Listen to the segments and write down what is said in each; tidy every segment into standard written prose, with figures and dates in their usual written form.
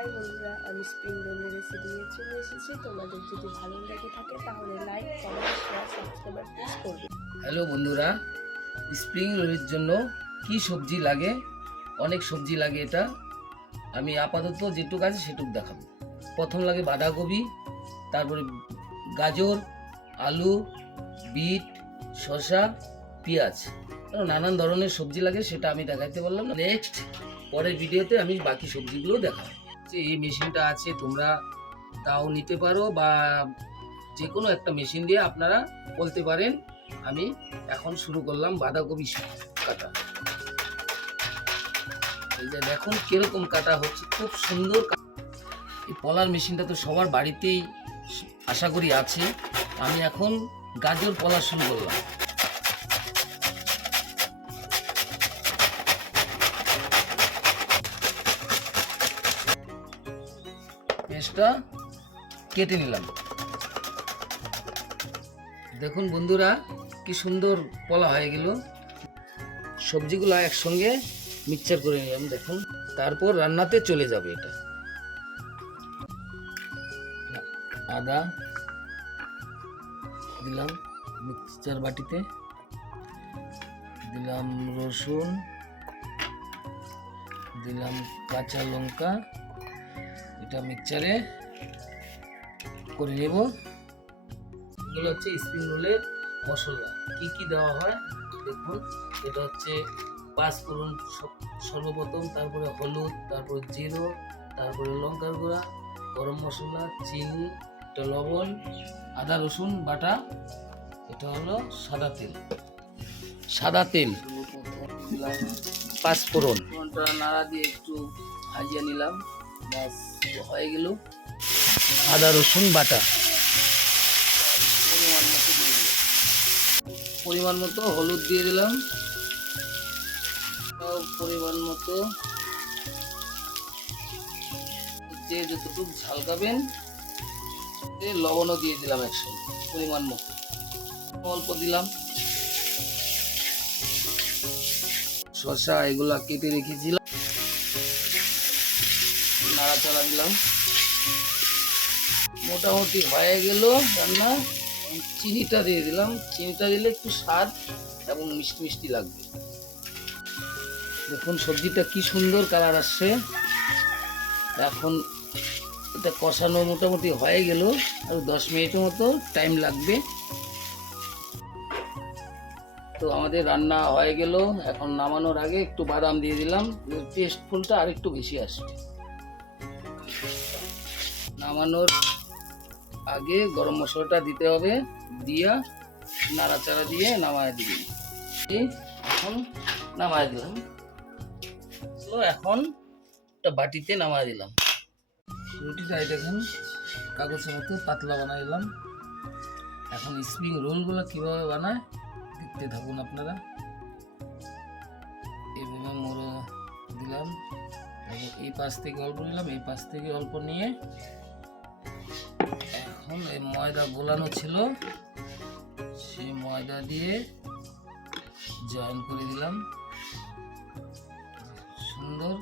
High বন্ধুরা, আমি spring রোলের রেসিপি নিয়ে চলে এসেছি। তোমাদের যদি ভালো লেগে থাকে তাহলে like, comment, share, subscribe please করবে। হ্যালো বন্ধুরা, স্প্রিং রোলের জন্য কি সবজি লাগে? অনেক সবজি লাগে। এটা আমি আপাতত যেটুকু আছে সেটুকু দেখাবো। প্রথম লাগে বাঁধাকপি, তারপরে গাজর, আলু, বিট, শসা, পেঁয়াজ, নানান ধরনের সবজি লাগে। সেটা আমি দেখাতে পারলাম না। নেক্সট পরের ভিডিওতে আমি বাকি সবজিগুলো দেখাবো। এই মেশিনটা আছে, তোমরা তাও নিতে পারো বা যে কোনো একটা মেশিন দিয়ে আপনারা বলতে পারেন। আমি এখন শুরু করলাম বাঁধাকপি কাটা। এই যে দেখুন কিরকম কাটা হচ্ছে, খুব সুন্দর। এই পলার মেশিনটা তো সবার বাড়িতেই আশা করি আছে। আমি এখন গাজর পলা শুরু করলাম। পেঁয়াজটা কেটে নিলাম। দেখুন বন্ধুরা, কি সুন্দর পলা হয়ে গেল। সবজিগুলো একসঙ্গে মিক্সচার করে নিলাম। দেখুন, তারপর রান্নাতে চলে যাবে। এটা আদা দিলাম মিক্সচার বাটিতে, দিলাম রসুন, দিলাম কাঁচা লঙ্কা। এটা মিক্সচারে করে নেব। এগুলো হচ্ছে স্প্রিং রোলের মশলা। কি কি দেওয়া হয় দেখুন। এটা হচ্ছে পাঁচফোড়ন সর্বপ্রথম, তারপরে হলুদ, তারপরে জিরো, তারপরে লঙ্কার গুঁড়া, গরম মশলা, চিনি, এটা লবণ, আদা রসুন বাটা। এটা হলো সাদা তেল, পাঁচফোড়ন নাড়া দিয়ে একটু ভাজিয়ে নিলাম। ব্যাস হয়ে গেল। আদা রসুন বাটা পরিমাণ মতো হলুদ দিয়ে দিলাম, পরিমাণ মতো যে যতটুকু ঝাল খাবেন লবণও দিয়ে দিলাম একসঙ্গে পরিমাণ মতো। অল্প দিলাম শসা, এগুলা কেটে রেখেছিলাম, নাড়াচাড়া দিলাম। মোটামুটি হয়ে গেল রান্না। চিনিটা দিয়ে দিলাম। চিনিটা দিলে একটু স্বাদ এবং মিষ্টি মিষ্টি লাগবে। দেখুন সবজিটা কি সুন্দর কালার আসছে। এখন এটা কষানো মোটামুটি হয়ে গেল। আর 10 মিনিটের মতো টাইম লাগবে। তো আমাদের রান্না হয়ে গেল। এখন নামানোর আগে একটু বাদাম দিয়ে দিলাম, টেস্টফুলটা আর একটু বেশি আসবে। নামানোর আগে গরম মশলাটা দিতে হবে, দিয়া নাড়াচাড়া দিয়ে নামায় দিবেন। এখন নামায় দিলাম। এখন একটা বাটিতে নামায় দিলাম। রুটিটা দেখুন কাগজের মতো পাতলা বানাইলাম। এখন স্প্রিং রোলগুলো কিভাবে বানায় দেখতে থাকুন আপনারা। এইভাবে মোড়ো দিলাম, এই পাশ থেকে অল্প নিলাম, এই পাশ থেকে অল্প নিয়ে এখন এই ময়দা গোলানো ছিল সেই ময়দা দিয়ে জয়েন করে দিলাম। সুন্দর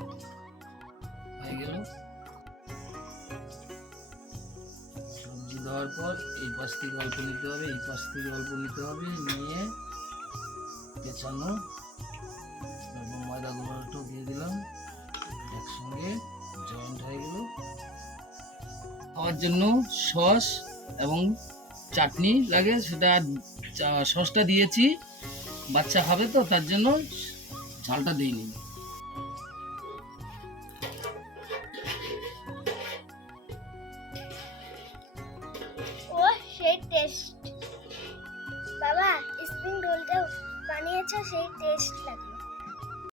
হয়ে গেল। সবজি দেওয়ার পর এই পাশ থেকে অল্প নিতে হবে, এই পাশ থেকে অল্প নিতে হবে, নিয়ে পেঁচানো। তারপর ময়দা গোলাটাও দিয়ে দিলাম, একসঙ্গে জয়েন্ট হয়ে গেল। খাওয়ার জন্য সস এবং চাটনি লাগে, সেটা সসটা দিয়েছি। বাচ্চা খাবে তো তার জন্য ঝালটা দিইনি। ও সেই টেস্ট বাবা, স্প্রিং রোলটা বানিয়েছো সেই টেস্ট লাগে।